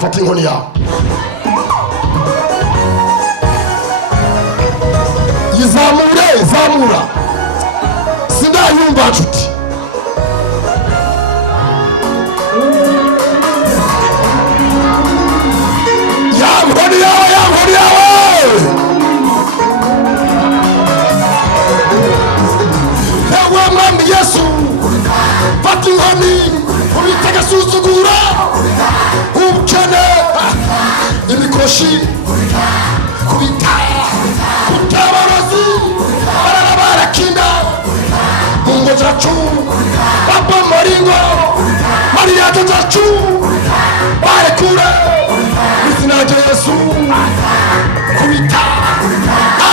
fata inkoni yawe zamura sindayumva nshuti yankoni yawe ewe mwami Yesu fata inkoni ubite agasuzugura ubukene imikoshi kubita kutabarozi barabarakinda mungo zacu baba moringo mariyato zacu barekure izina rya Yesu kubita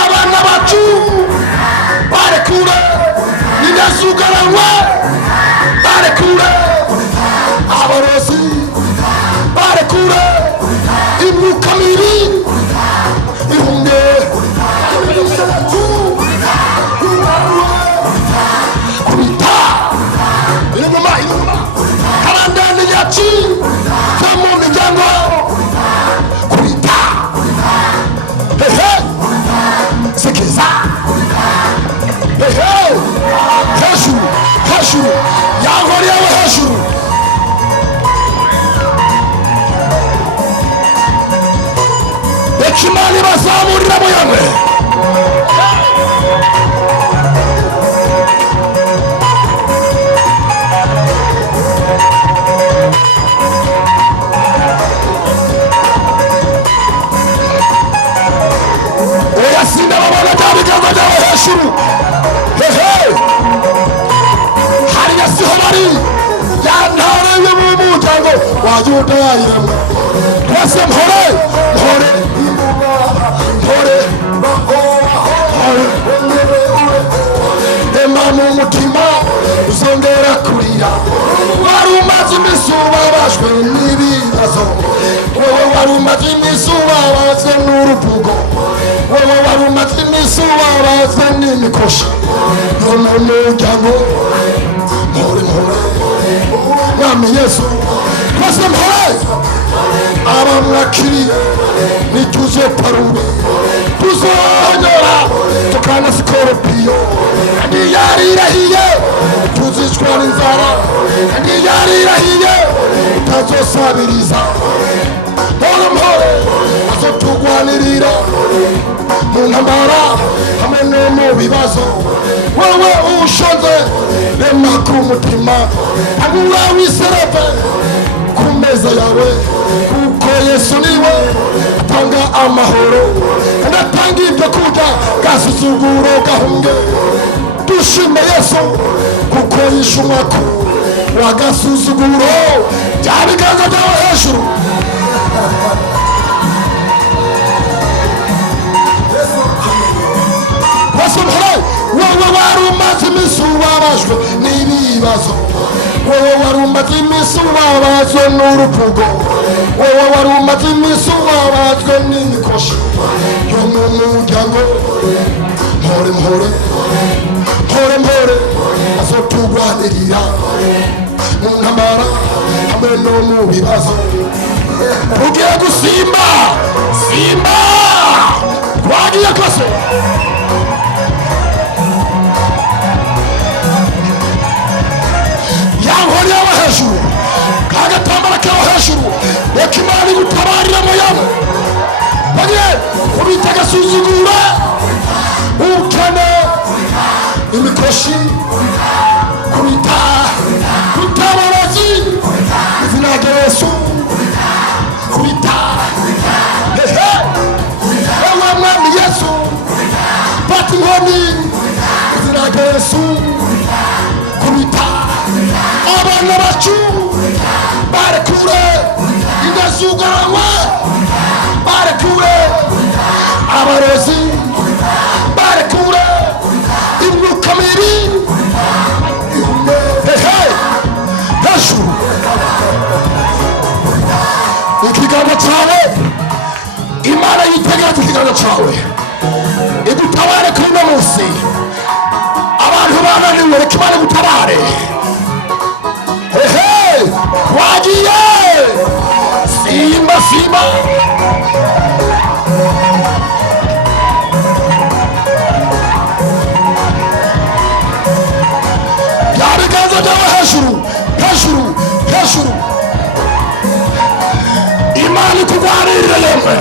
abana bacu barekure ninasugaranwe barekure abarozi barekure imyuka mibi ihunge kubita inyuma karandani yaci mu miryango kubita hehe sekeza hehe hejuru yankoni yawe hejuru ekimani bazamurira muyame oyasinda babona byabiganza byawe hejuru hehe hariya siho bari yantareye mu muryango wayudayiramo twese mpore ema mu mutima uzongera kurira wari umaze iminsi ubabajwe n'ibibazo wowe wari umaze iminsi ubabazwe n'uruvugo wowe wari umaze iminsi ubabazwe n'imikoshi yo mu muryango mpore mwami Yesu twese mpore abamwakiriye nituze parube tuzonyora tukana sikoropiyo kandi yarirahiye tuzicwa n'inzara kandi yarirahiye tazosabiriza mpore azotugwanirira mu ntambara hamwe no mu bibazo wowe ushonze rema ku mutima agura wisereve ku meza yawe kuko Yesu niwe atanga amahoro kandi atanga ibyo kurya gasuzuguro gahunge dushime Yesu kuko yishe umwaka wagasuzuguro byabiganza byawe hejuru wowe wari umaze iminsi ubabajwe n'ibibazo wowe wari umaze iminsi ubabazwe n'uruvugo wowe wari umaze iminsi ubabazwe n'imikoshi yo mu muryango mpore azotugwanirira mu ntambara hamwe no mu bibazo ugiye gusimba twagiye kose yankoni yawe hejuru kagatambara kawe hejuru reka Imana igutabarira mu yawe banye kubita agasuzugura ubukene imikoshi kubita kutabarozi izina rya Yesu kubita hehe ewe mwami Yesu fata inkoni izina rya Yesu kubita abana bacu barekure indazugaranwe barekure abarozi barekure imyuka mibi hehe hejuru ikiganza cyawe Imana yitegereza ikiganza cyawe idutabare kuri uno munsi abantu bananiwe reka Imana igutabare wagiye simba simba yabiganza byawe hejuru hejuru hejuru. Imana ikugwanirire yemwe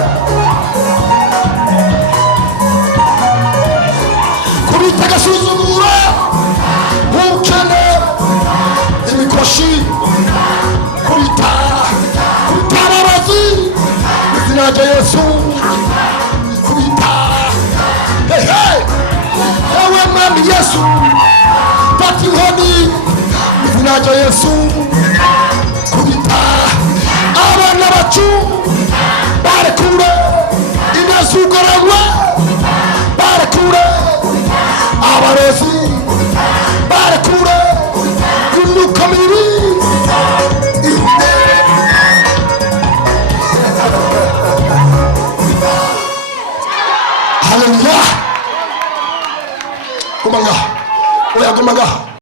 kubita agasuzuguro ubukene imikoshi kubita abarozi izina rya Yesu kubita ewe mwami Yesu fata inkoni izina rya Yesu kubita abana bacu barekure inazugaranywa barekure abarozi barekure imyuka mibi haleluya. Guma ngaha oya guma ngaha.